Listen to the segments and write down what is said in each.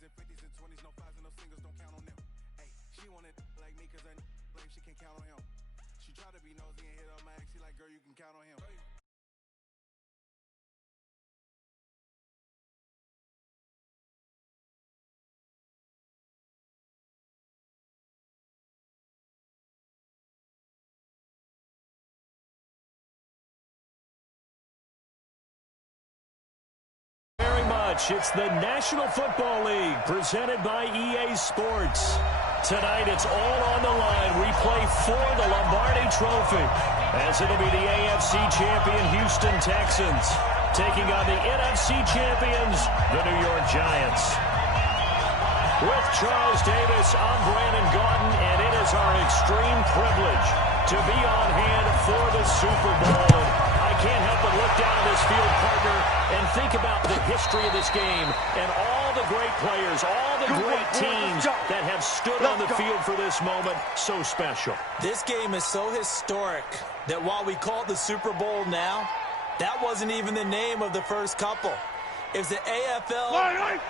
40s and 50s and 20s, no fives and no singles, don't count on them. Hey, she wanted like me cause I like she can count on him. She tried to be nosy and hit up my ex, he like, girl, you can count on him. It's the National Football League presented by EA Sports. Tonight it's all on the line. We play for the Lombardi Trophy as it'll be the AFC champion Houston Texans taking on the NFC champions, the New York Giants. With Charles Davis, I'm Brandon Gaudin, and it is our extreme privilege to be on hand for the Super Bowl. I can't help but look down this field, partner, and think about the history of this game and all the great players, all the great teams that have stood on the field for this moment. So special. This game is so historic that while we call it the Super Bowl now, that wasn't even the name of the first couple. It was the AFL,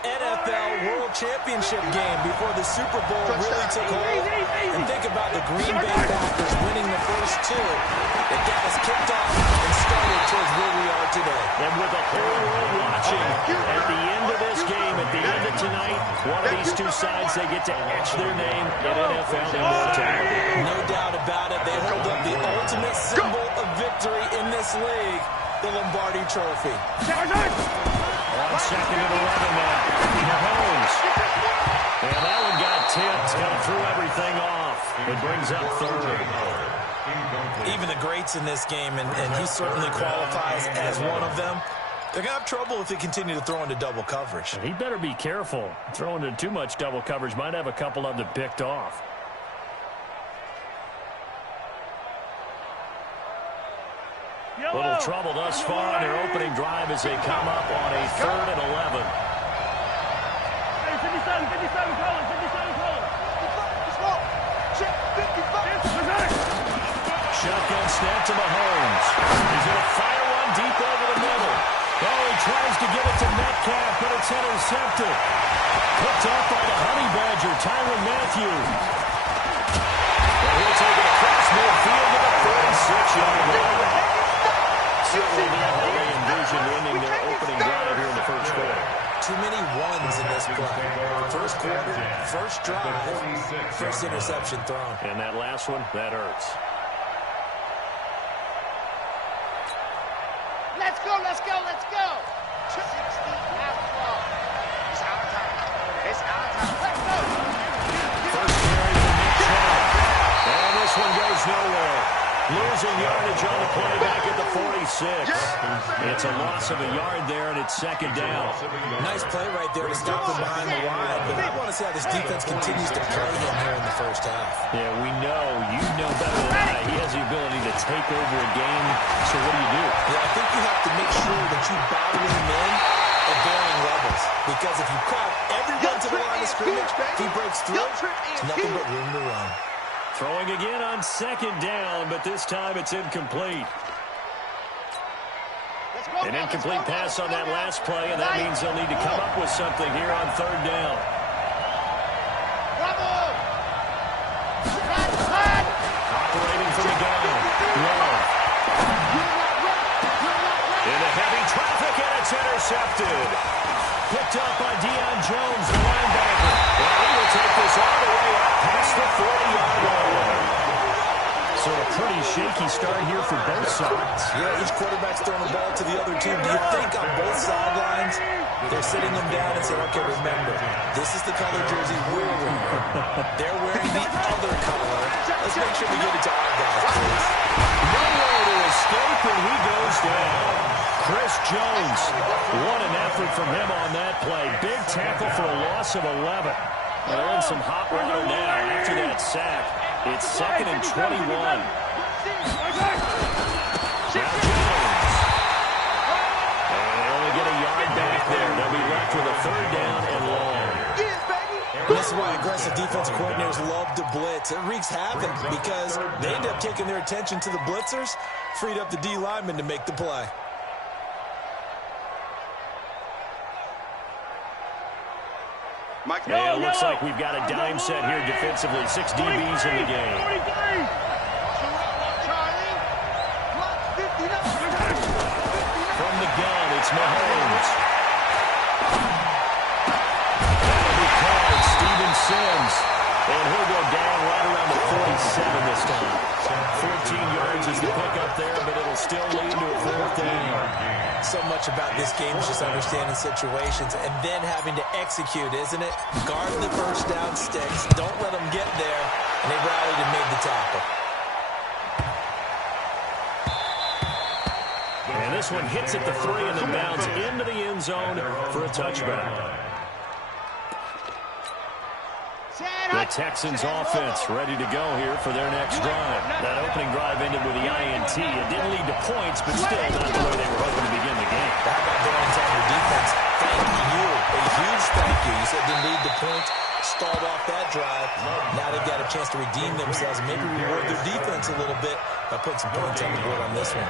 NFL World Championship game before the Super Bowl really took hold. And think about the Green Bay Packers winning the first two that got us kicked off and started towards where we are today. And with the whole world watching, at the end of this game, at the end of tonight, one of these two sides, they get to etch their name in NFL immortality. No doubt about it. They hold up the ultimate symbol of victory in this league, the Lombardi Trophy. On second and 11 now. Mahomes. And that one got tipped. Kind of threw everything off. It brings up third. Even the greats in this game, and he certainly qualifies as one of them, they're going to have trouble if they continue to throw into double coverage. He better be careful. Throwing into too much double coverage might have a couple of them picked off. Little trouble thus far on their opening drive as they come up on a 3rd and 11. Shotgun snap to Mahomes. He's going to fire one deep over the middle. Oh, he tries to get it to Metcalf, but it's intercepted. Picked up by the Honey Badger, Tyrann Mathieu. And he'll take it across midfield to the 46-yard line. Certainly not how they envisioned ending their opening drive here in the first quarter. Too many ones in this play. First quarter, first drive, first interception thrown. And that last one, that hurts. Let's go, let's go, let's go. 60 after 12. It's our time. It's our time. Let's go. First carry from Nick Chubb. And this one goes nowhere. Losing yardage on the play back at the 46. It's a loss of a yard there, and it's second down. Nice play right there to stop them behind the line, but I want to see how this defense continues to play him here in the first half. Yeah, we know. You know better than I. He has the ability to take over a game, so what do? Yeah, I think you have to make sure that you battle him in at varying levels, because if you crowd everyone to the line of scrimmage, if he breaks through, it's nothing but room to run. Throwing again on second down, but this time it's incomplete. An incomplete pass on that last play, and that means they'll need to come up with something here on third down. Operating from the gun. Love. Into heavy traffic, and it's intercepted. Picked up by Deion Jones, the linebacker. And he will take this all the way up past the 40-yard line. So a pretty shaky start here for both sides. Yeah, each quarterback's throwing the ball to the other team. Do you think on both sidelines they're sitting them down and saying, okay, remember, this is the color jersey we're wearing. They're wearing the other color. Let's make sure we get it to our guys, please. Nowhere to escape, and he goes down. Chris Jones, what an effort from him on that play. Big tackle for a loss of 11. Well, they're in some hot water now after that sack. It's 2nd and 21. Now Jones. And they only get a yard back there. They'll be left with a 3rd down and long. This is why aggressive defensive coordinators love to blitz. It wreaks havoc because they end up taking their attention to the blitzers, freed up the D lineman to make the play. Yeah, it looks like we've got a dime set here defensively. 6 DBs in the game. From the gun, it's Mahomes. That'll be called Steven Sims. And he'll go down right around the 47 this time. 14 yards is the pickup there, but it'll still lead to a 4th down. So much about this game is just understanding situations and then having to execute, isn't it? Guard the first down sticks. Don't let them get there. And they rallied and made the tackle. And this one hits at the 3 and then bounds into the end zone for a touchback. The Texans offense ready to go here for their next drive. That opening drive ended with the INT. It didn't lead to points, but still not the way they were hoping to begin the game. How about Darren's on your defense? Thank you. A huge thank you. You said didn't lead to points. Stalled off that drive. Now they've got a chance to redeem themselves and maybe reward their defense a little bit by putting some points on the board on this one.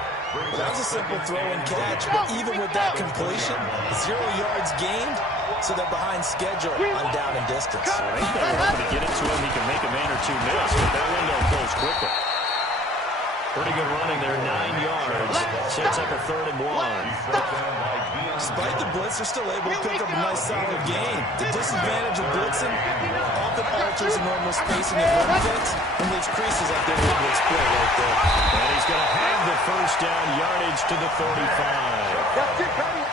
That was a simple throw and catch, but even with that completion, 0 yards gained, so they're behind schedule on down and distance. I think they were hoping to get it to him. He can make a man or two miss, but that window closed quickly. Pretty good running there, 9 yards. Sets up a 3rd and 1. Despite the blitz, they're still able to pick up a nice solid gain. The disadvantage of blitzing often alters the normal spacing of run fits and leaves creases like they're able to exploit right there. And he's going to have the first down yardage to the 35.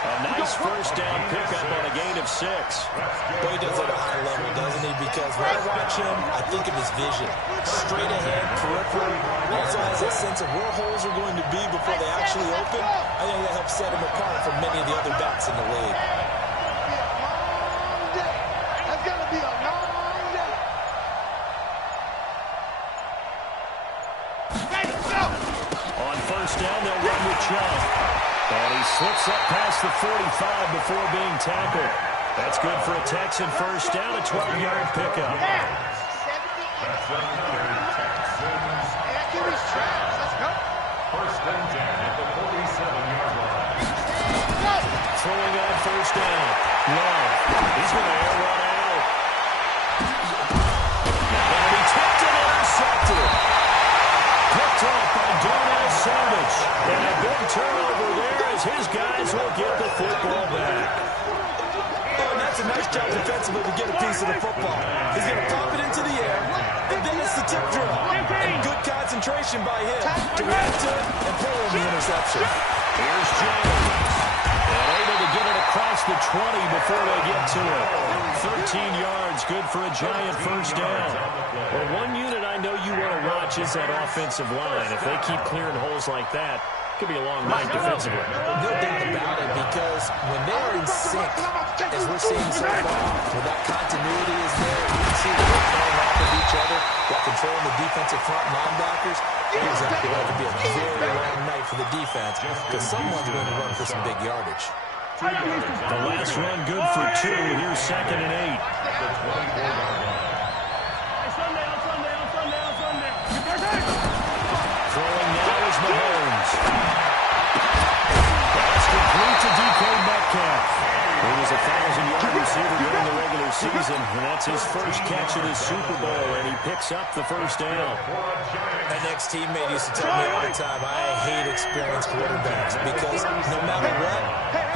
A nice first down pickup on a gain of 6. Boy, he does it at a high level, doesn't he? Because when I watch him, I think of his vision. Straight ahead, peripheral. Also has that sense of where holes are going to be before they actually open. I think that helps set him apart from many of the other backs in the league. That's going to be a long day. Ready, go! On first down, they'll run with Chubb. And he slips up past the 45 before being tackled. That's good for a Texan first down, a 12-yard pickup. First and 10 at the 47-yard line. Throwing on first down. Love. He's going to air one out. And he tipped and intercepted. Picked off by Darnell Savage. And a big turnover there as his guys will get the football back. Oh, and that's a nice job defensively to get a piece of the football. He's going to pop it into the air, and then it's the tip drill. And good concentration by him to react to it and pull in the interception. Here's Jones. And able to get it across the 20 before they get to it. 13 yards, good for a giant first down. Well, one unit I know you want to watch is that offensive line. If they keep clearing holes like that, it could be a long night defensively. No doubt about it, because when they are in sync, as we're seeing so far, when that continuity is there, you can see that they're playing off of each other while controlling the defensive front linebackers. It's going to be a very long night for the defense because someone's going to run for some big yardage. The last run good for 2. Here's 2nd and 8. Throwing now is Mahomes. That's complete to DK Metcalf. He was a 1,000-yard receiver during the regular season, and that's his first catch of the Super Bowl, and he picks up the first down. My next teammate used to tell me all the time, I hate experienced quarterbacks because no matter what,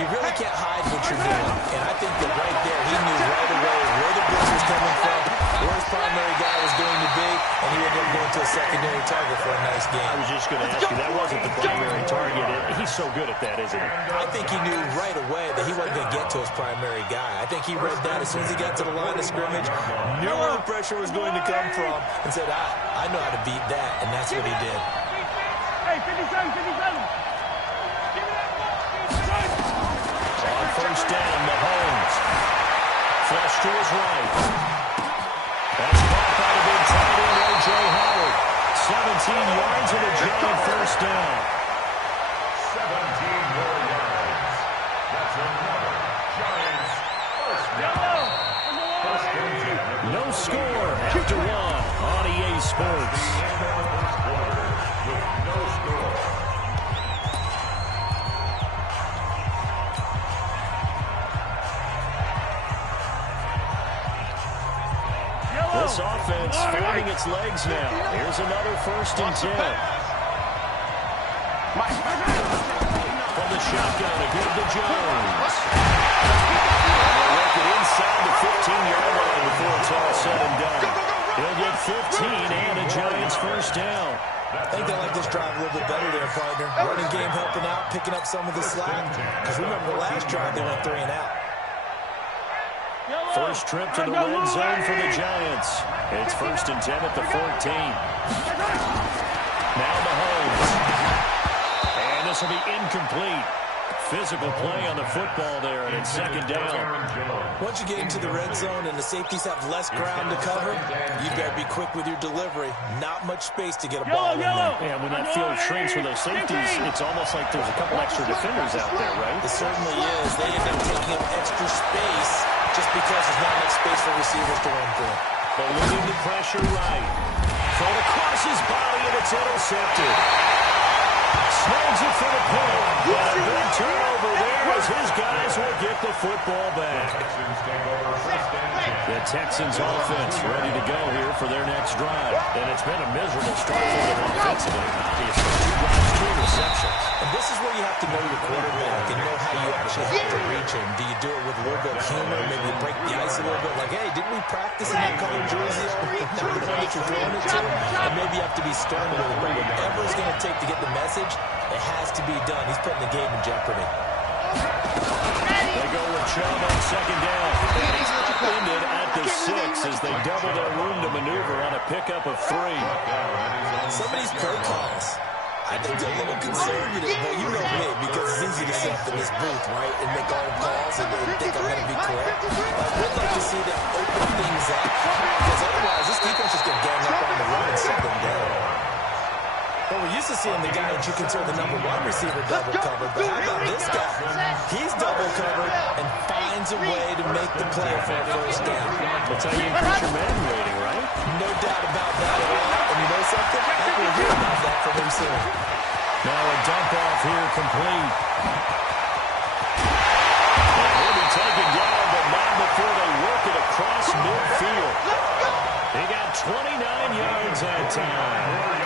you really can't hide what you're doing. And I think that right there, he knew right away where the blitz was coming from, where his primary guy was going to be, and he would go into a secondary target for a nice game. I was just going to ask you, that wasn't the primary target. He's so good at that, isn't he? I think he knew right away that he wasn't going to get to his primary guy. I think he read that as soon as he got to the line of scrimmage, knew where the pressure was going to come from, and said, I know how to beat that, and that's what he did. Hey, 57. On first down, Mahomes. Flush to his right. That's caught by the big tight end, O.J. Howard. 17 yards and a giant first down. 17 more yards. That's another Giants first down. No score after 1 on EA Sports. No score. This offense finding its legs now. Here's another 1st and 10. From the shotgun, again to Jones. They'll work it inside the 15-yard line before it's all said and done. He'll get 15 and a Giants 1st down. I think they like this drive a little bit better there, partner. Running game helping out, picking up some of the slack. Because remember the last drive, they went 3 and out. First trip to the red zone for the Giants. It's 1st and 10 at the 14. Now Mahomes. And this will be incomplete. Physical play on the football there, and it's 2nd down. Once you get into the red zone and the safeties have less ground to cover, you better be quick with your delivery. Not much space to get a ball in there. And when that field shrinks for those safeties, it's almost like there's a couple extra defenders out there, right? It certainly is. They end up taking up extra space just because there's not enough space for receivers to run through. Ballooning the pressure right. Thrown across his body, and it's intercepted. Snags it for the point. And a big turnover there as his guys will get the football back. The Texans offense ready to go here for their next drive. And it's been a miserable start for them offensively. Obviously, 2 drives, 2 receptions. And this is where you have to know your quarterback and know how you actually have to reach him. Do you do it with a little bit of humor, maybe you break the ice a little bit, like, hey, didn't we practice in that colored jersey already? Now the one that you're throwing it to? And maybe you have to be stern with it. But whatever it's going to take to get the message, it has to be done. He's putting the game in jeopardy. They go with Chubb on 2nd down. And he's upended at the 6 as they double their room to maneuver on a pickup of 3. Some of these play calls, I think they're a little conservative, but you know me, because it's easy to sit up in this booth, right, and make all calls and think I'm going to be correct. I would like to see them open things up, because otherwise this defense is going to gang up on the run and shut them down. Well, we're used to seeing the guy that you consider the #1 receiver double covered, but how about this guy? He's double covered and finds a way to make the play for a 1st down. That's how you increase your Madden rating, right? No doubt about that at all. And you know something? I think we'll hear about that from him soon. Now a dump off here complete. And he'll be taken down, but not before they work it across midfield. He got 29 yards that time.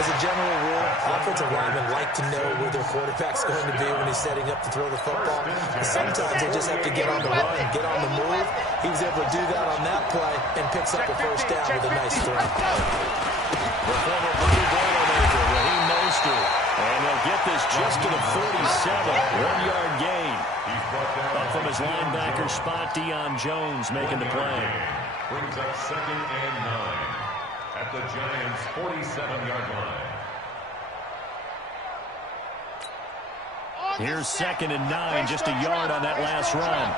As a general rule, offensive linemen like to know where their quarterback's going to be when he's setting up to throw the football. And sometimes they just have to get on the run, get on the move. He was able to do that on that play and picks up a 1st down with a nice throw. The former Blue Boilermaker, Raheem Mostert. And they'll get this just to the 47. 1-yard gain. Up from his linebacker spot, Deion Jones making the play. Brings up 2nd and 9. At the Giants' 47-yard line. Here's 2nd and 9, just a yard on that last run.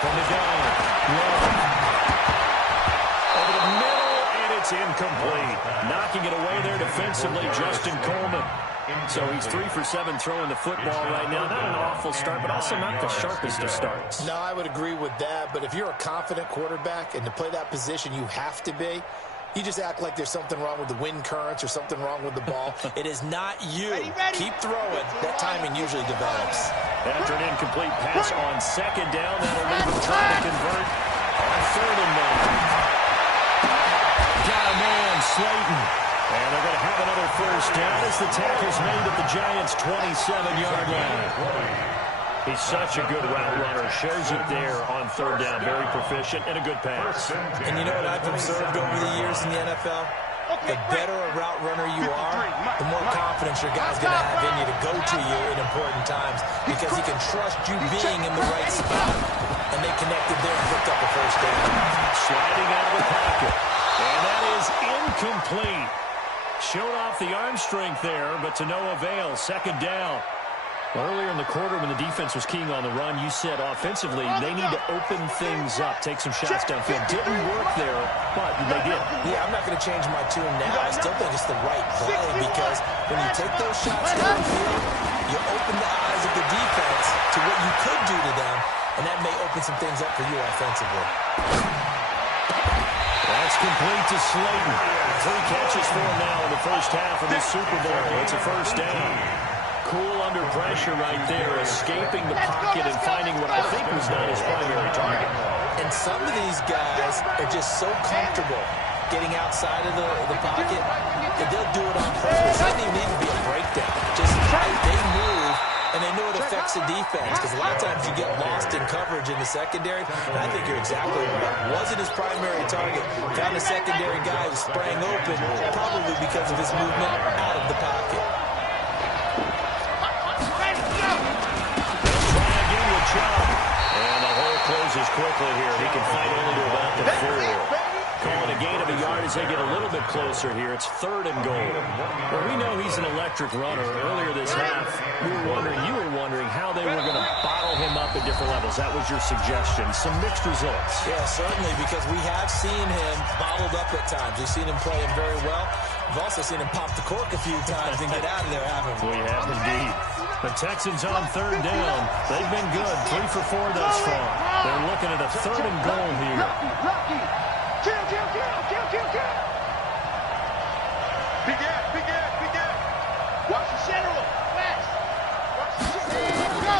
From the gun, over the middle, and it's incomplete. Knocking it away there defensively, Justin Coleman. So he's 3 for 7 throwing the football right now. Not an awful start, but also not the sharpest of starts. No, I would agree with that. But if you're a confident quarterback and to play that position, you have to be. You just act like there's something wrong with the wind currents or something wrong with the ball. It is not you. Keep throwing. That timing usually develops. After an incomplete pass on 2nd down, that'll leave him trying to convert on 3rd and 9. Got a man, Slayton. And they're going to have another 1st down as the tackle's made at the Giants' 27-yard line. He's such a good route runner. Shows it there on 3rd down. Very proficient and a good pass. And you know what I've observed over the years in the NFL? The better a route runner you are, the more confidence your guy's going to have in you to go to you in important times because he can trust you being in the right spot. And they connected there and picked up a 1st down. Sliding out of the pocket. And that is incomplete. Showed off the arm strength there, but to no avail. 2nd down. Earlier in the quarter when the defense was keying on the run, you said offensively they need to open things up, take some shots downfield. Didn't work there, but they did. Yeah, I'm not going to change my tune now. I still think it's the right play because when you take those shots downfield, you open the eyes of the defense to what you could do to them, and that may open some things up for you offensively. That's complete to Slayton. 3 catches for him now in the first half of this Super Bowl. It's a 1st down. cool under pressure right there, escaping the pocket and finding what I think was not his primary target. And some of these guys are just so comfortable getting outside of the pocket that they'll do it on purpose. It doesn't even need to be a breakdown. Just they move, and they know it affects the defense, because a lot of times you get lost in coverage in the secondary, and I think you're exactly right. Wasn't his primary target. Found a secondary guy who sprang open, probably because of his movement out of the pocket. Try again with Chubb. And the hole closes quickly here. He can fight only to about the 4. Calling a gain of a yard as they get a little bit closer here. It's 3rd and goal. Well, we know he's an electric runner. Earlier this half, you were wondering how they were going to bottle him up at different levels. That was your suggestion. Some mixed results. Yeah, certainly, because we have seen him bottled up at times. We've seen him play him very well. We've also seen him pop the cork a few times and get out of there, haven't we? We have indeed. The Texans on 3rd down. They've been good. 3 for 4 thus far. They're looking at a 3rd and goal here. Kill. Begin. Watch the center one. Fast. Watch the center. Go.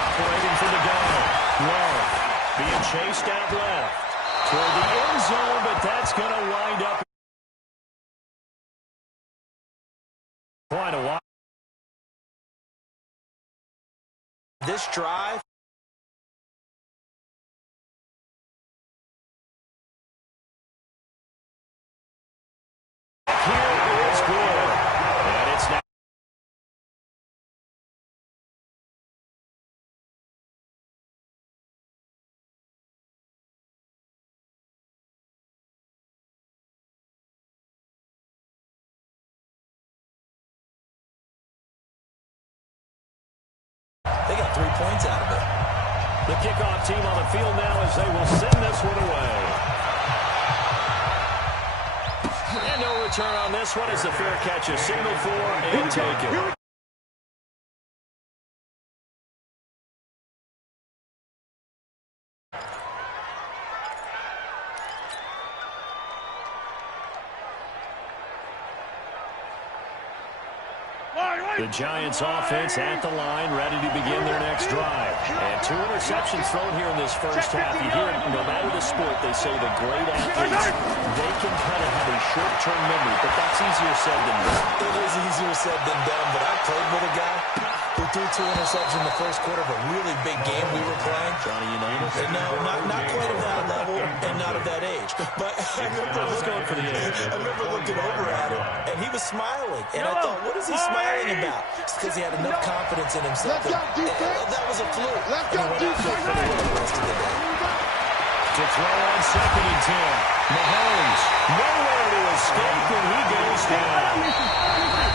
Operating for the gun. Love. Being chased out left. Toward the end zone, but that's going to wind up quite a while. This drive, here is good. And it's now. they got 3 points out of it. The kickoff team on the field now as they will send this one away. And no return on this one as the fair catch is signaled for and taken. The Giants offense at the line, ready to begin their next drive. And 2 interceptions thrown here in this first half. You hear it, no matter the sport, they say the great athletes, they can kind of have a short-term memory, but that's easier said than done. It is easier said than done, but I played with a guy who threw 2 interceptions in the first quarter of a really big game we were playing. Johnny Unitas? No, not quite of that level and not of that age. But I remember looking over at him, and he was smiling. And I thought, what is he smiling about? It's because he had enough confidence in himself. That was a fluke. And he went after it for the rest of the day. To throw on 2nd and 10. Mahomes, nowhere to escape, and he goes down.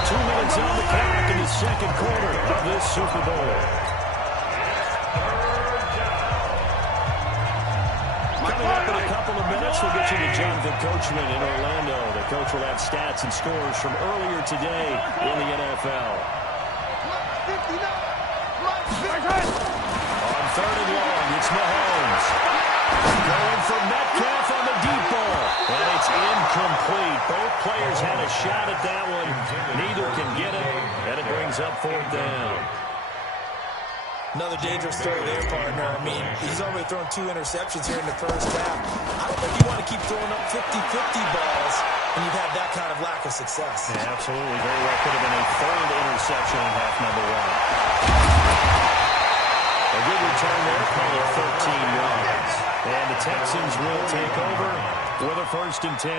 2 minutes on the clock in the second quarter of this Super Bowl. Coming up in a couple of minutes, we'll get you to Jonathan Coachman in Orlando. The coach will have stats and scores from earlier today in the NFL. On 3rd and long, it's Mahomes. Going for Metcalf on the deep ball. And it's incomplete. Both players had a shot at that one. Neither can get it. And it brings up 4th down. Another dangerous throw there, partner. I mean, he's already thrown 2 interceptions here in the first half. I don't think you want to keep throwing up 50-50 balls when you've had that kind of lack of success. Yeah, absolutely. Very well could have been a 3rd interception in half number 1. A good return there, call it 13 yards. And the Texans will take over with a 1st and 10.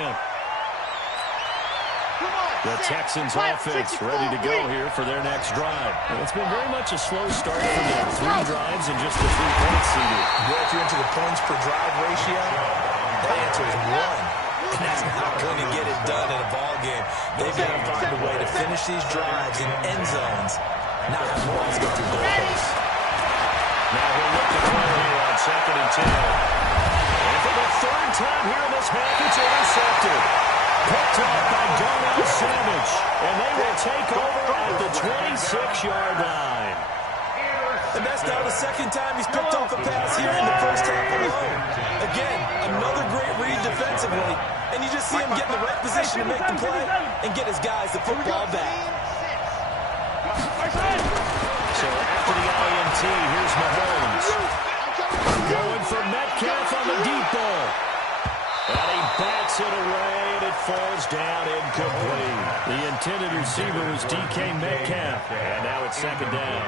The Texans offense ready to go here for their next drive. It's been very much a slow start for them. 3 drives and just a 3-point CD. Well, if you're into the points per drive ratio, the answer is 1. And that's not going to get it done in a ball game. They've got to find a way to finish these drives in end zones, not have the balls go through goalposts. Now he'll look to throw here on 2nd and 10. And for the 3rd time here in this half, it's intercepted. Picked off by Darnell Savage. And they will take over at the 26-yard line. And that's now the 2nd time he's picked off a pass here in the first half alone. Again, another great read defensively. And you just see him get in the right position to make the play and get his guys the football back. So after the INT, here's Mahomes. Going for Metcalf on the deep ball. And he bats it away, and it falls down incomplete. The intended receiver was DK Metcalf, and now it's second down.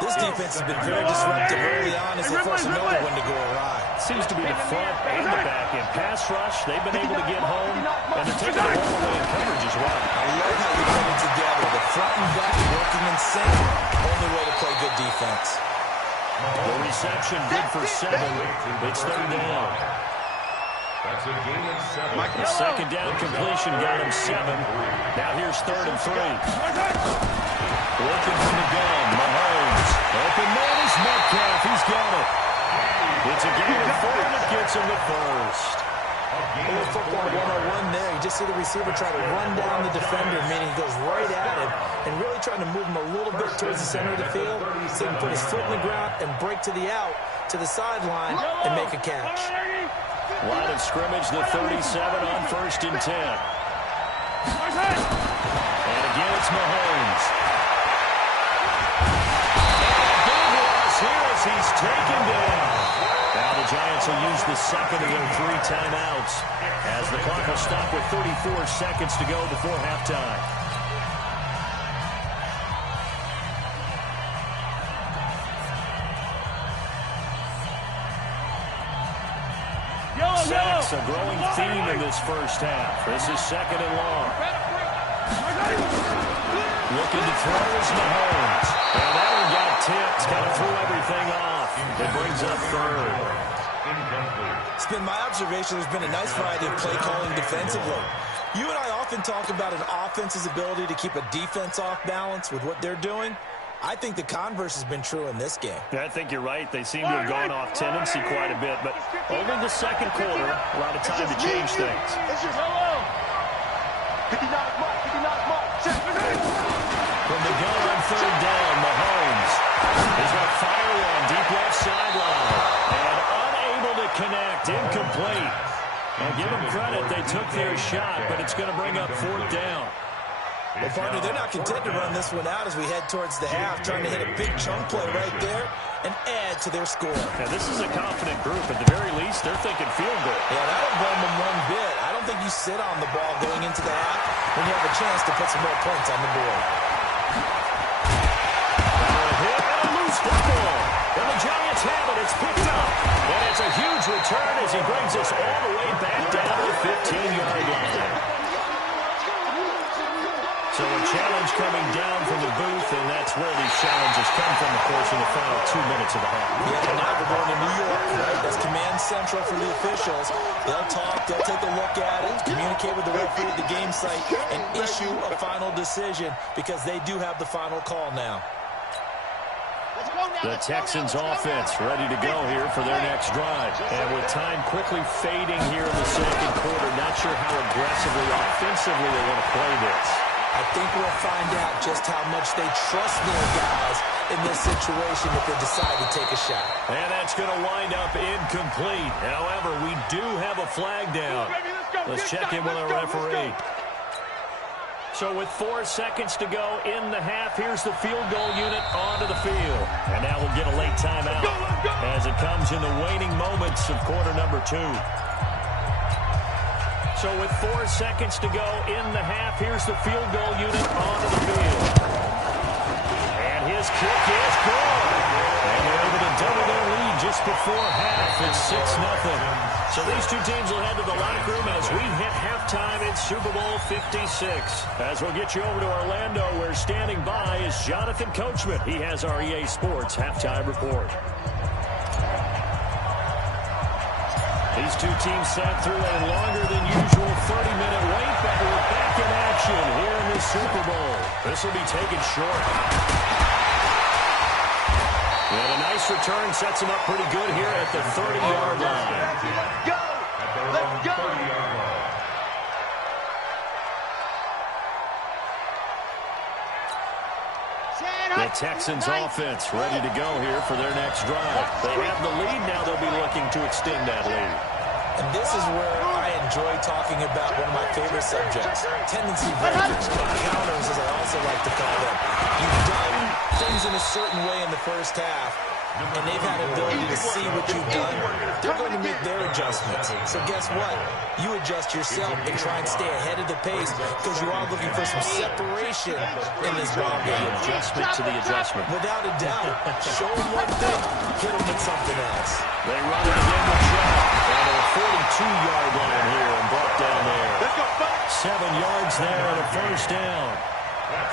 This defense has been very disruptive early on as they force another one to go awry. Seems to be the front and the back end. Pass rush, they've been able to get home, and they're taking the ball away in coverage as well. I love how you put it together. The front and back working in sync. Only way to play good defense. The reception good for 7. It's third down. That's a gain of 7. The second down completion got him 7. Now here's 3rd and 3. Working from the gun, Mahomes. Open man is Metcalf. He's got it. It's a gain of 4, and it gets him the first. A little football 101 there. You just see the receiver try to run down the defender, meaning he goes right at him and really trying to move him a little bit towards the center of the field so he can put his foot in the ground and break to the out, to the sideline, and make a catch. Line of scrimmage, the 37 on 1st and 10. And again, it's Mahomes. And a big loss here as he's taken down. Now the Giants will use the second of their 3 timeouts as the clock will stop with 34 seconds to go before halftime. Sacks, a growing theme in this first half. This is 2nd and long. Looking to throw is Mahomes. And that one got tipped. Kind of threw everything off. It brings up 3rd. It's been my observation there's been a nice variety of play calling defensively. You and I often talk about an offense's ability to keep a defense off balance with what they're doing. I think the converse has been true in this game. I think you're right. They seem to have gone off tendency quite a bit, but only the second quarter, a lot of time to change things. From the gun on 3rd down, Mahomes is going to fire one deep left sideline and unable to connect, incomplete. And give them credit, they took their shot, but it's going to bring up 4th down. Well, partner, they're not content to run this one out as we head towards the half, trying to hit a big chunk play right there and add to their score. Now, this is a confident group. At the very least, they're thinking field goal. Yeah, and I don't blame them one bit. I don't think you sit on the ball going into the half when you have a chance to put some more points on the board. A hit and a loose football. And the Giants have it. It's picked up. And it's a huge return as he brings us all the way back down to the 15-yard line. So a challenge coming down from the booth, and that's where these challenges come from, of course, in the final 2 minutes of the half. Yeah, and now we're going to New York, right? That's command central for the officials. They'll talk, they'll take a look at it, communicate with the referee at the game site, and issue a final decision because they do have the final call now. The Texans offense ready to go here for their next drive. And with time quickly fading here in the second quarter, not sure how aggressively, offensively they want to play this. I think we'll find out just how much they trust their guys in this situation if they decide to take a shot. And that's going to wind up incomplete. However, we do have a flag down. Let's check in with our referee. So with 4 seconds to go in the half, here's the field goal unit onto the field. And now we'll get a late timeout as it comes in the waning moments of quarter number 2. So with 4 seconds to go in the half, here's the field goal unit onto the field. And his kick is good. And they're able to double their lead just before half. It's 6-0. So these two teams will head to the locker room as we hit halftime in Super Bowl 56. As we'll get you over to Orlando, where standing by is Jonathan Coachman. He has our EA Sports halftime report. These two teams sat through a longer than usual 30-minute wait, but we're back in action here in the Super Bowl. This will be taken short. And a nice return sets him up pretty good here at the 30-yard line. Go! Let's go! 30-yard line. The Texans offense ready to go here for their next drive. They have the lead now. They'll be looking to extend that lead. And this is where I enjoy talking about one of my favorite subjects, tendency breakers, counters, as I also like to call them. You've done things in a certain way in the first half, and they've had the ability to see what you've done. They're going to make their adjustments. So guess what? You adjust yourself and try and stay ahead of the pace because you are looking for some separation in this ball game. Adjustment to the adjustment. Without a doubt. Show them one thing, hit them with something else. They run it again with Trout. Down to the 42-yard line here and brought down there. 7 yards there and a first down.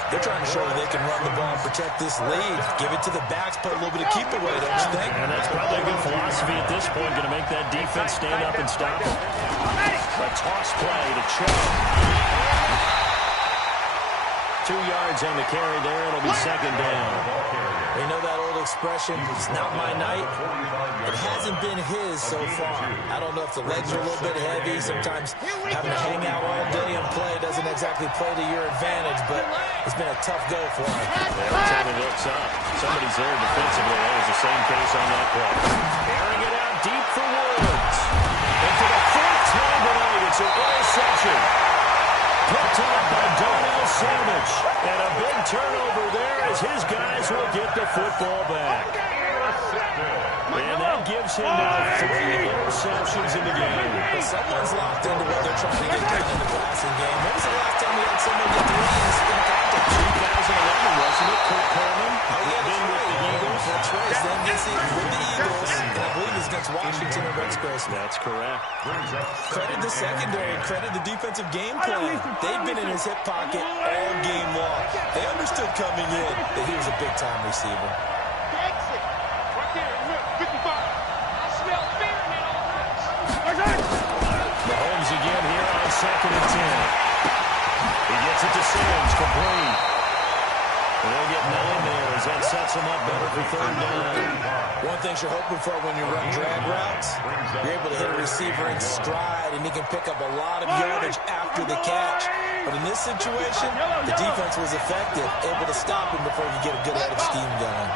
They're trying to show that they can run the ball and protect this lead. Give it to the backs, put a little bit of keep away, don't you think? And that's probably a good philosophy at this point, going to make that defense stand up and stop it. A toss play to Chubb. 2 yards on the carry there. It'll be second down. You know that old expression, it's not my night? It hasn't been his so far. I don't know if the legs are a little bit heavy. Sometimes having to hang out all day and play doesn't exactly play to your advantage, but it's been a tough go for him. Every time he looks up, somebody's there defensively. That was the same case on that play. Airing it out deep for Woods. And for the fourth time tonight, it's an interception. Picked up by Darnell Savage. And a big turnover there as his guys will get the football back. And that gives him now 3 interceptions in the game. But someone's locked into what they're trying to get done in the passing game. When was the last time we had someone get 3 in contact? 2011, wasn't it? Kurt Coleman? Oh, yeah, Then with the Eagles. That's right. Then gets it with the Eagles. And I believe it's against Washington and Rex Grace. That's correct. Credit the secondary. Credit the defensive game plan. They've been in his hip pocket all game long. They understood coming in that he was a big-time receiver. Mahomes again here on 2nd and 10. He gets it to Sims, complete. And they'll get 9 there as that sets him up better for 3rd down. One thing you're hoping for when you run drag routes, you're able to hit a receiver in stride, and he can pick up a lot of yardage after the catch. But in this situation, the defense was effective, able to stop him before he get a good head of steam going.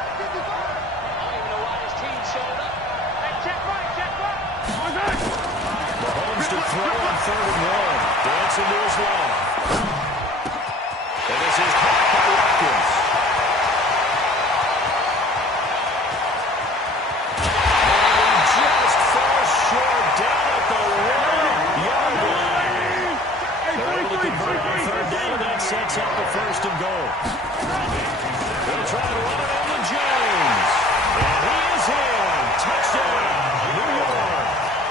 Mahomes to throw on 3rd and 1. Dancing to his left. And this is caught by Watkins. And he just falls short down at the 1-yard line. They're able to convert on 3rd down, and that sets up a 1st and goal. They'll try to run it into Jones. And he is in. Touchdown, New York.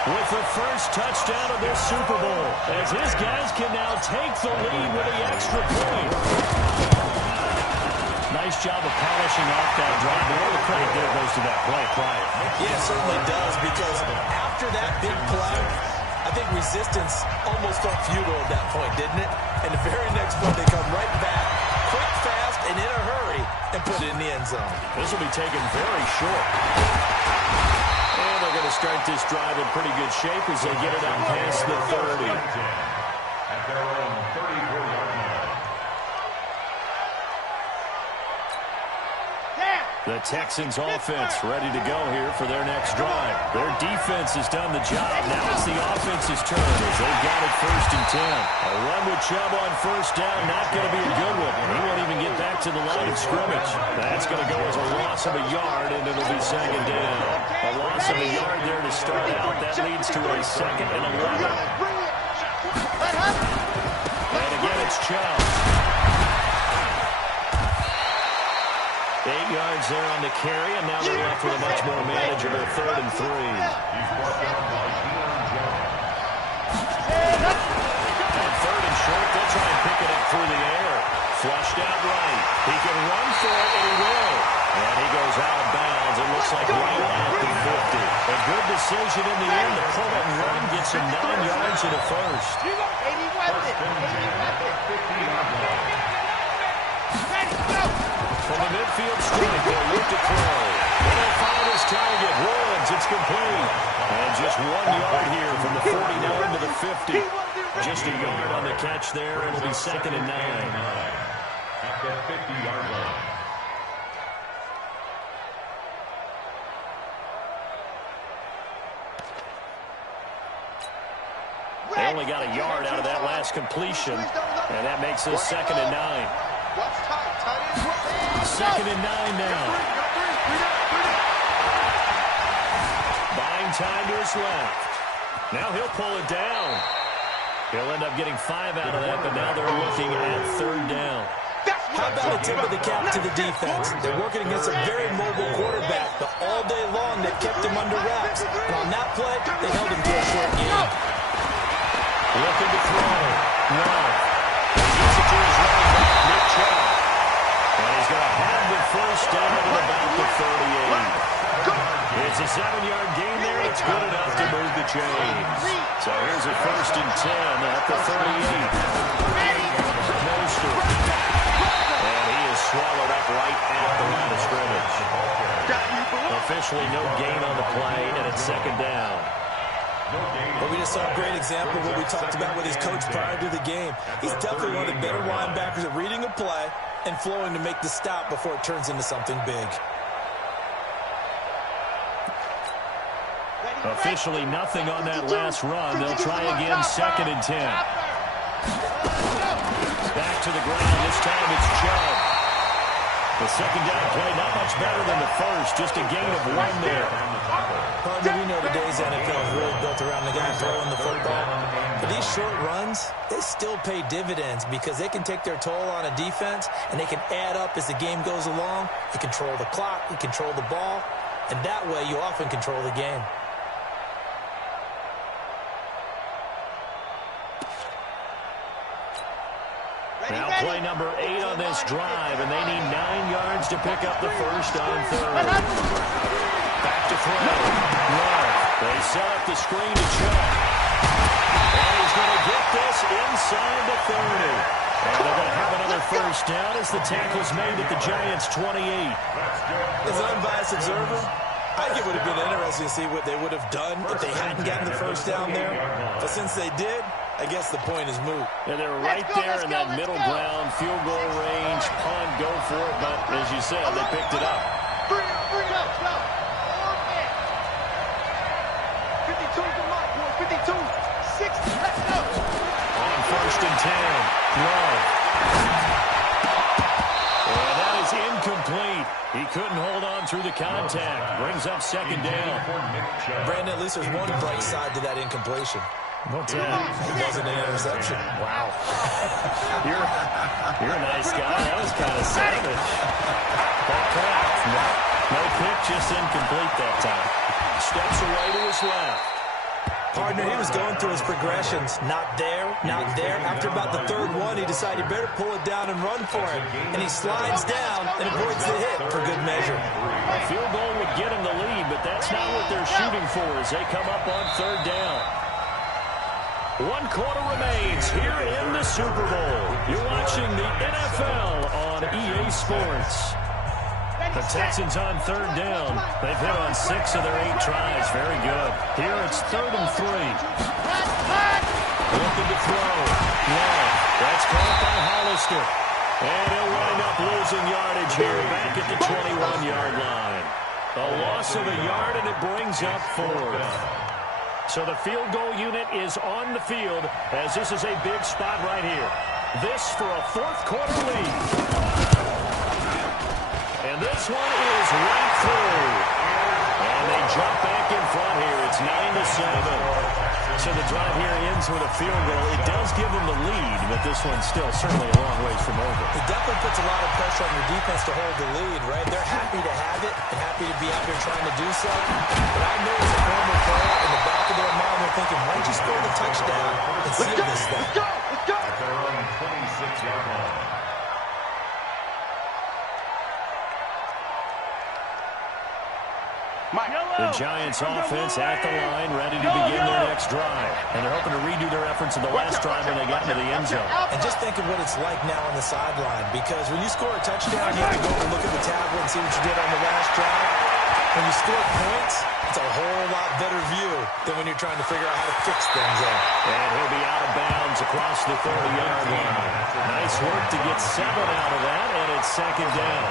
With the first touchdown of this Super Bowl, as his guys can now take the lead with the extra point. Nice job of polishing off that drive. All the credit there goes to that play, Pryor. Yeah, it certainly does, because after that big play, I think resistance almost felt futile at that point, didn't it? And the very next play, they come right back, quick, fast, and in a hurry, and put it in the end zone. This will be taken very short. And they're going to start this drive in pretty good shape as they get it out past the 30. At their own 34-yard line. The Texans offense ready to go here for their next drive. Their defense has done the job. Now it's the offense's turn as they've got it 1st and 10. A run with Chubb on 1st down, not going to be a good one. He won't even get back to the line of scrimmage. That's going to go as a loss of a yard, and it'll be 2nd down. A loss of a yard there to start out. That leads to a 2nd and 11. And again, it's Chubb. 8 yards there on the carry, and now they're left with a much more manageable 3rd and 3. He's brought down by Keon Jones. On 3rd and short, they'll try and pick it up through the air. Flushed out right. He can run for it, and he will. And he goes out of bounds. It looks like right at the 50. A good decision in the end to pull it and run, gets him 9 yards and a first. From the midfield stripe, they'll look to throw. They'll find his target. Woods, it's complete. And just 1 yard here from the 49 to the 50. Just a yard on the catch there. It'll be 2nd and 9. At the 50-yard line. They only got a yard out of that last completion, and that makes it 2nd and 9. Second and 9 now. Buying time to his left. Now he'll pull it down. He'll end up getting 5 out of that, but now they're looking at 3rd down. How about a tip of the cap to the defense? They're working against a very mobile quarterback, but all day long they've kept him under wraps. And on that play, they held him to a short game. Looking to throw. Love. Gets it to his running back, Nick Chubb. And he's going to have the first down at about the 38. It's a 7-yard gain there. It's good enough to move the chains. So here's a 1st and 10 at the 38. Mostert. And he is swallowed up right at the line of scrimmage. Officially no gain on the play, and it's 2nd down. But we just saw a great example of what we talked about with his coach prior to the game. He's definitely one of the better linebackers at reading a play and flowing to make the stop before it turns into something big. Officially nothing on that last run. They'll try again, 2nd and 10. Back to the ground. This time it's Chubb. The 2nd down play, not much better than the first. Just a gain of 1 there. Partner, we know today's NFL is really built around the guy throwing the football. But these short runs, they still pay dividends because they can take their toll on a defense, and they can add up as the game goes along. You control the clock, you control the ball, and that way you often control the game. Now play number 8 on this drive, and they need 9 yards to pick up the first on 3rd. Back to throw. Love. They set up the screen to Chubb. And he's going to get this inside the 30. And they're going to have another first down as the tackle's made at the Giants' 28. As an unbiased observer, I think it would have been interesting to see what they would have done if they hadn't gotten the first down there. But since they did, I guess the point is moot. Yeah, they were right there in that middle ground, field goal range, punt, go for it. But as you said, they picked it up. 52 is the mark, boys. 52, 60, let's go. On 1st and 10, Love. And that is incomplete. He couldn't hold on through the contact. Brings up 2nd down. Brandon, at least there's one bright side to that incompletion. What's that? It wasn't an interception. Wow. You're a nice guy. That was kind of savage. No pick, just incomplete that time. Steps away to his left. Partner, he was going through his progressions. Not there, not there. After about the 3rd one, he decided he better pull it down and run for it. And he slides down and avoids the hit for good measure. A field goal would get him the lead, but that's not what they're shooting for as they come up on 3rd down. 1 quarter remains here in the Super Bowl. You're watching the NFL on EA Sports. The Texans on 3rd down. They've hit on 6 of their 8 tries. Very good. Here it's 3rd and 3. Looking to throw. Love. That's caught by Hollister. And he'll wind up losing yardage here back at the 21-yard line. A loss of a yard, and it brings up 4th. So the field goal unit is on the field as this is a big spot right here. This for a 4th quarter lead. And this one is right through. And they jump back in front here. It's 9-7. So the drive here ends with a field goal. It does give them the lead, but this one's still certainly a long ways from over. It definitely puts a lot of pressure on your defense to hold the lead, right? They're happy to have it and happy to be out there trying to do so. But I know as a former player, in the back of their mind, they're thinking, why don't you score the touchdown and seal this thing? At their own 26-yard line. The Giants offense at the line, ready to begin their next drive. And they're hoping to redo their efforts in the last drive when they got into the end zone. And just think of what it's like now on the sideline, because when you score a touchdown, you have to go and look at the tablet and see what you did on the last drive. When you score points, it's a whole lot better view than when you're trying to figure out how to fix things up. And he'll be out of bounds across the 30-yard line. Nice work to get 7 out of that, and it's second down.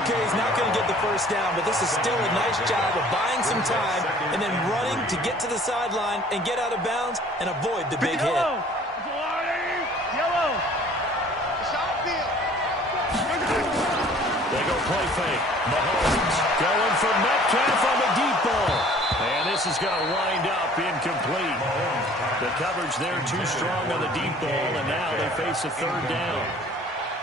Okay, he's not going to get the first down, but this is still a nice job of buying some time and then running to get to the sideline and get out of bounds and avoid the big hit. Yellow. They go play fake. Mahomes going for Metcalf on the deep ball. And this is going to wind up incomplete. The coverage there too strong on the deep ball, and now they face a third down.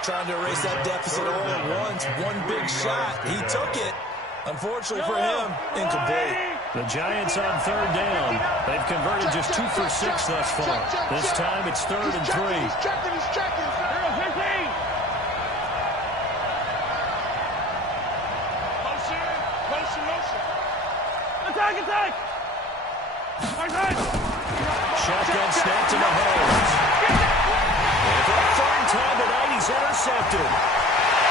Trying to erase that deficit all at once. One big shot. He took it. Unfortunately for him, incomplete. The Giants on third down. They've converted just 2 for 6 thus far. This time it's 3rd and 3. He's checking. Attack! Shotgun snap to Mahomes. And for the third time tonight, he's intercepted.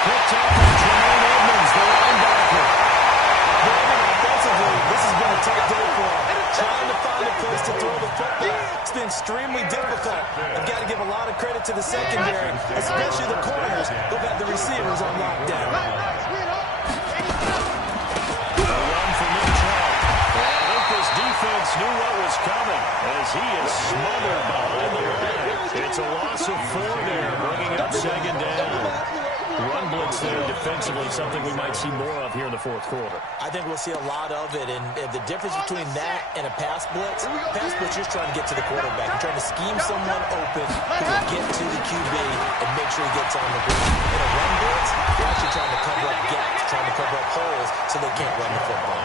Picked up by Tremaine Edmonds, the linebacker. Offensively, this has been a tough day for him. Trying to find a place to throw the football. It's been extremely difficult. I've got to give a lot of credit to the secondary, especially the corners who've had the receivers on lockdown. Defense knew what was coming as he is smothered behind the line. It's a loss of 4 there, bringing up second down. Run blitz there defensively, something we might see more of here in the fourth quarter. I think we'll see a lot of it, and the difference between that and a pass blitz, you're just trying to get to the quarterback. You're trying to scheme someone open who will get to the QB and make sure he gets on the ground. In a run blitz, you're actually trying to cover up gaps, trying to cover up holes so they can't run the football.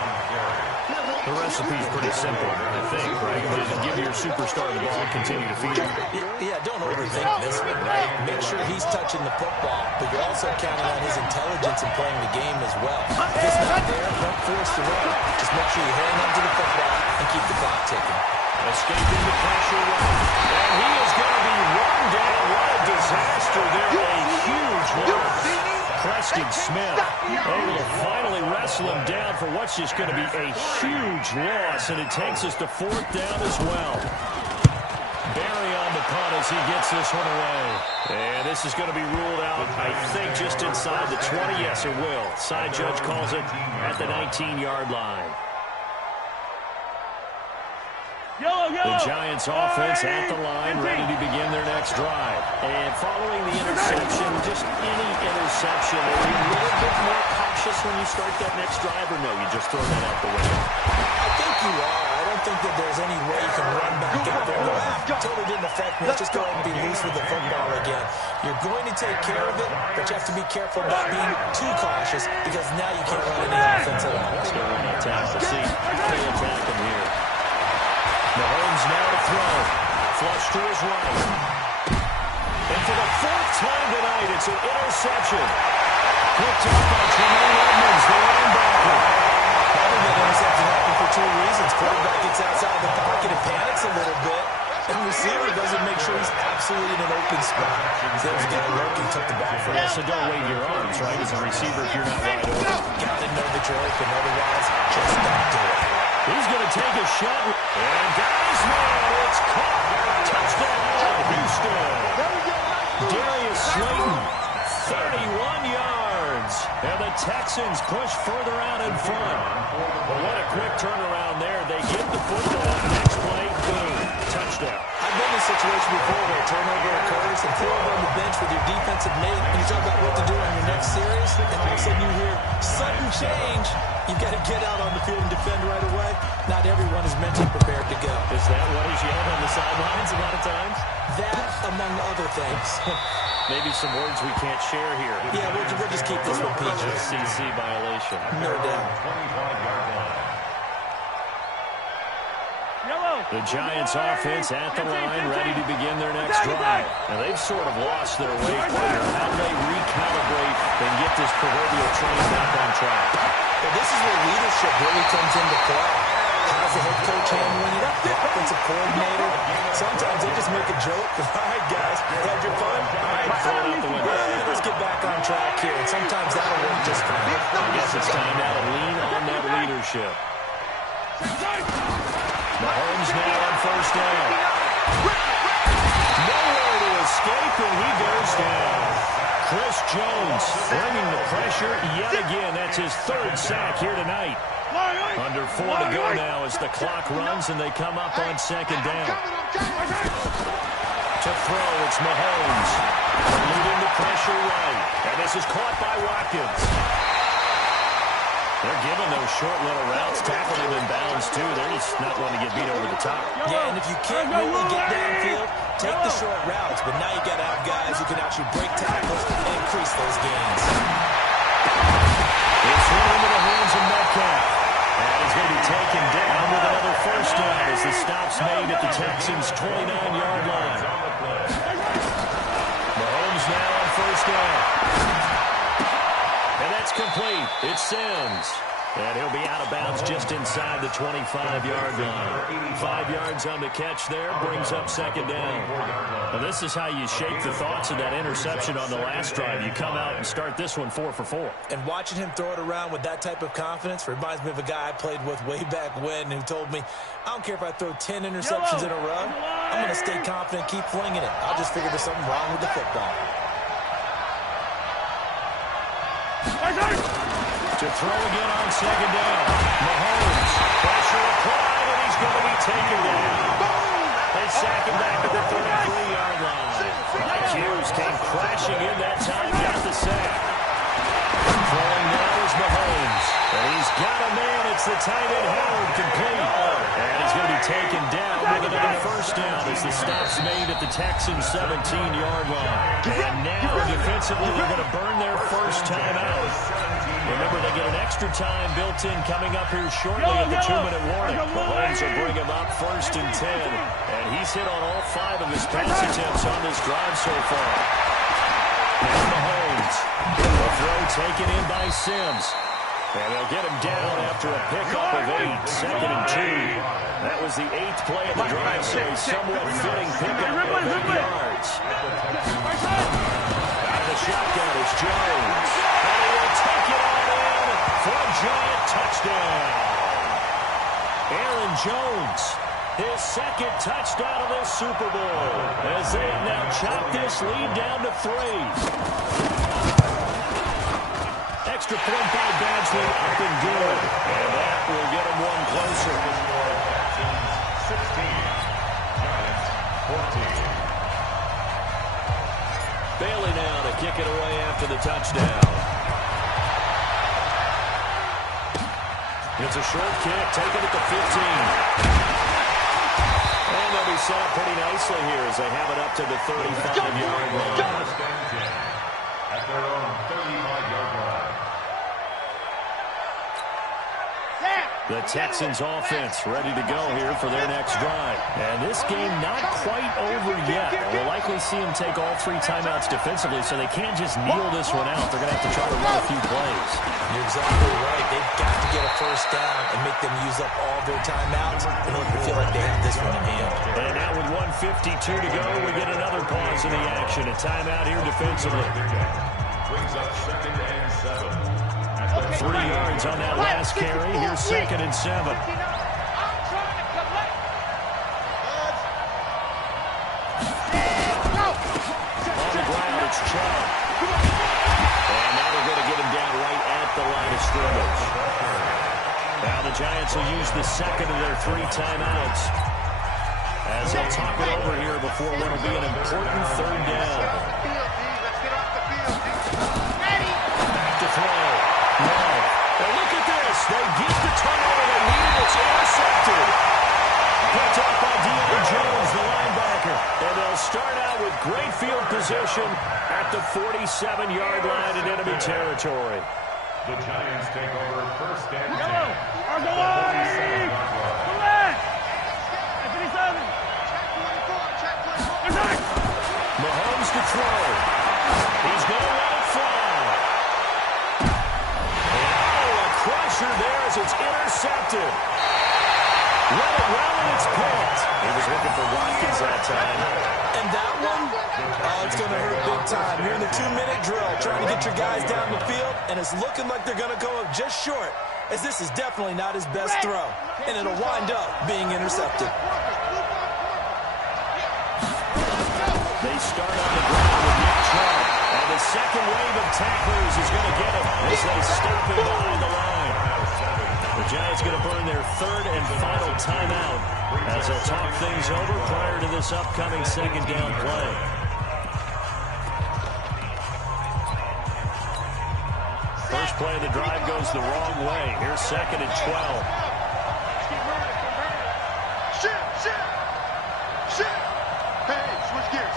The recipe is pretty simple, I think, right? Just give your superstar the ball and continue to feed him. Yeah, don't overthink this one, right? Make sure he's touching the football, but you're also counting on his intelligence in playing the game as well. If it's not there, don't force the run. Just make sure you hang on to the football and keep the clock ticking. Escape into pressure one. And he is going to be run down. What a disaster there. A huge loss. Preston Smith able to finally wrestle him down for what's just going to be a huge loss, and it takes us to 4th down as well. Barry on the punt as he gets this one away. And this is going to be ruled out, I think, just inside the 20. Yes, it will. Side judge calls it at the 19-yard line. The Giants offense at the line, ready to begin their next drive. And following the interception, just any interception, are you a little bit more cautious when you start that next drive, or no, you just throw that out the window? I think you are. I don't think that there's any way you can run back out there and go, totally didn't affect me. Let's just go ahead and be loose with the football again. You're going to take care of it, but you have to be careful about being too cautious because now you can't run any offense at all. Let's go on that tackle. See, they attack him here. Mahomes now to throw. Flush to his right. And for the 4th time tonight, it's an interception. Picked up by Tremaine Edmonds, the linebacker. Probably that interception happened for 2 reasons. Quarterback gets outside the pocket and panics a little bit. And receiver doesn't make sure he's absolutely in an open spot. Zim's got working, took the ball from him. So don't wave your arms, right, as a receiver if you're not wide open. Got to know that you're open. Otherwise, just don't do it. He's going to take a shot. And guys, man, it's caught. Touchdown, Houston. Darius Slayton, 31 yards. And the Texans push further out in front. But what a quick turnaround there. They get the football. Next play, boom, touchdown. I've been in a situation before where a turnover occurs and throw it on the bench with your defensive mate, and you talk about what to do on your next series, and all of a sudden you hear sudden change. You've got to get out on the field and defend right away. Not everyone is mentally prepared to go. Is that what he's yelled on the sidelines a lot of times? That, among other things. Maybe some words we can't share here. Yeah, we'll just keep this one PG. CC violation. No doubt. The Giants offense at the line, ready to begin their next drive. And they've sort of lost their way here. How do they recalibrate and get this proverbial train back on track? Well, this is where leadership really comes into play. How's the head coach handling it? The offensive coordinator? Sometimes they just make a joke. All right, guys, had your fun? All right, throw it out the window. Let's get back on track here. And sometimes that'll work just fine. I guess it's time now to lean on that leadership. Mahomes now on first down. Nowhere to escape, and he goes down. Chris Jones bringing the pressure yet again. That's his third sack here tonight. Under 4 to go now as the clock runs and they come up on second down. To throw, it's Mahomes. Leading the pressure right. And this is caught by Watkins. They're giving those short little routes, tackling him in bounds too. They're just not going to get beat over the top. Yeah, and if you can't really get downfield, take the short routes. But now you got to have guys who can actually break tackles and increase those gains. It's run into the hands of Metcalf. And he's going to be taken down with another first down as the stop's made at the Texans' 29-yard line. Mahomes now on first down. And that's complete. It's Sims. And he'll be out of bounds just inside the 25-yard line. 5 yards on the catch there, brings up second down. Now, this is how you shape the thoughts of that interception on the last drive. You come out and start this one 4 for 4. And watching him throw it around with that type of confidence reminds me of a guy I played with way back when who told me, I don't care if I throw 10 interceptions in a row, I'm going to stay confident, keep flinging it. I'll just figure there's something wrong with the football. To throw again on second down. Mahomes, pressure applied, and he's going to be taken down. They sack him back at the 33-yard line. Mike Hughes came crashing in that time, got the sack. Throwing now is Mahomes. And he's got a man. It's the tight end Howard, complete. And he's going to be taken down with another first down as the stop's made at the Texans' 17-yard line. And now defensively they're going to burn their first time out. Remember, they get an extra time built in coming up here shortly at the 2-minute warning. Mahomes will bring him up first and 10. And he's hit on all 5 of his pass attempts on this drive so far. And Mahomes. The throw taken in by Sims. And they'll get him down after a pickup of 8, second and 2. That was the 8th play of the drive, so a somewhat fitting pickup of 8 yards. Out of the shotgun is Jones. And he will take it on in for a giant touchdown. Aaron Jones, his second touchdown of this Super Bowl, as they have now chopped this lead down to 3. Extra point by Badgley, up and good. And that will get him one closer. 16, Giants 14. Bailey now to kick it away after the touchdown. It's a short kick, taken at the 15. And they'll be set up pretty nicely here as they have it up to the 35-yard line. First and 10 at their own 35-yard line. The Texans offense ready to go here for their next drive. And this game not quite over yet. We'll likely see them take all 3 timeouts defensively, so they can't just kneel this one out. They're going to have to try to run a few plays. You're exactly right. They've got to get a first down and make them use up all their timeouts in order to feel like they have this one in hand. And now with 1:52 to go, we get another pause in the action. A timeout here defensively. Brings up second and 7. 3 yards on that last carry. Here's second and 7. I'm trying to collect. On the ground, it's Chubb. And now they're going to get him down right at the line of scrimmage. Now the Giants will use the second of their 3 timeouts, as they'll talk it over here before what will be an important third down. Back to throw. No. Now look at this. They get the turnover they needed. It's intercepted. Picked up by Deion Jones, the linebacker. And they'll start out with great field position at the 47-yard line in enemy territory. The Giants take over first and 10. Our goal line! Correct! 57! Mahomes to throw. He's going to let it fly. A crusher there as it's intercepted. Let it run and it's picked. He was looking for Watkins that time. And that one, oh, it's going to hurt big time. You're in the 2-minute drill trying to get your guys down the field, and it's looking like they're going to go up just short, as this is definitely not his best throw, and it'll wind up being intercepted. They start on the ground with Nick Chubb, and the second wave of tacklers is going to get him as they stop him behind the line. The Giants going to burn their third and final timeout as they'll talk things over prior to this upcoming second down play. First play of the drive goes the wrong way. Here's 2nd and 12. Shit! Hey, switch gears.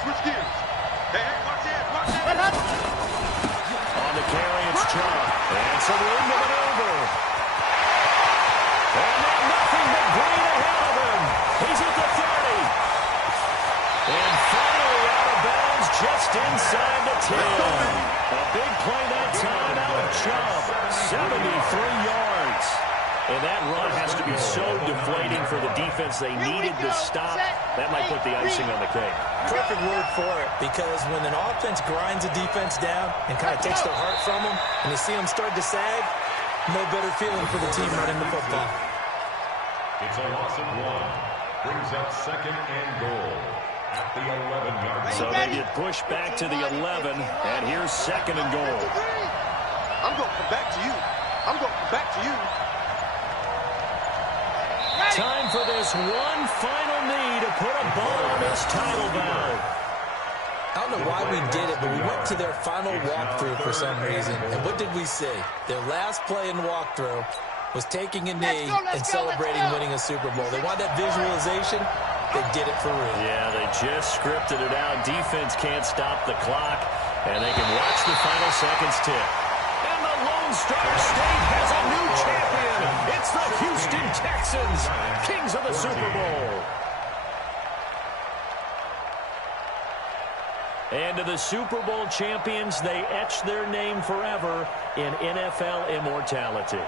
Hey, watch it. On the carry, it's Chubb. And some room to maneuver. And then nothing but green ahead of him. He's at the 30. And finally out of bounds just inside the 10. A big play that time out of Chubb. 73 yards. And that run has to be so deflating for the defense. They needed the stop. That might put the icing on the cake. Perfect word for it, because when an offense grinds a defense down and kind of takes their heart from them, and you see them start to sag, no better feeling for the team running the football. It's a loss of 1. Brings up 2nd and goal at the 11-yard line. So they get pushed back to the 11, and here's 2nd and goal. I'm going to come back to you. Time for this one final knee to put a bow on this title bout. I don't know why we did it, but we went to their final walkthrough for some reason. And what did we see? Their last play in walkthrough was taking a knee and celebrating winning a Super Bowl. They want that visualization. They did it for real. Yeah, they just scripted it out. Defense can't stop the clock, and they can watch the final seconds tick. And the Lone Star State has a new champion. It's the Houston Texans, kings of the Super Bowl. And to the Super Bowl champions, they etch their name forever in NFL immortality.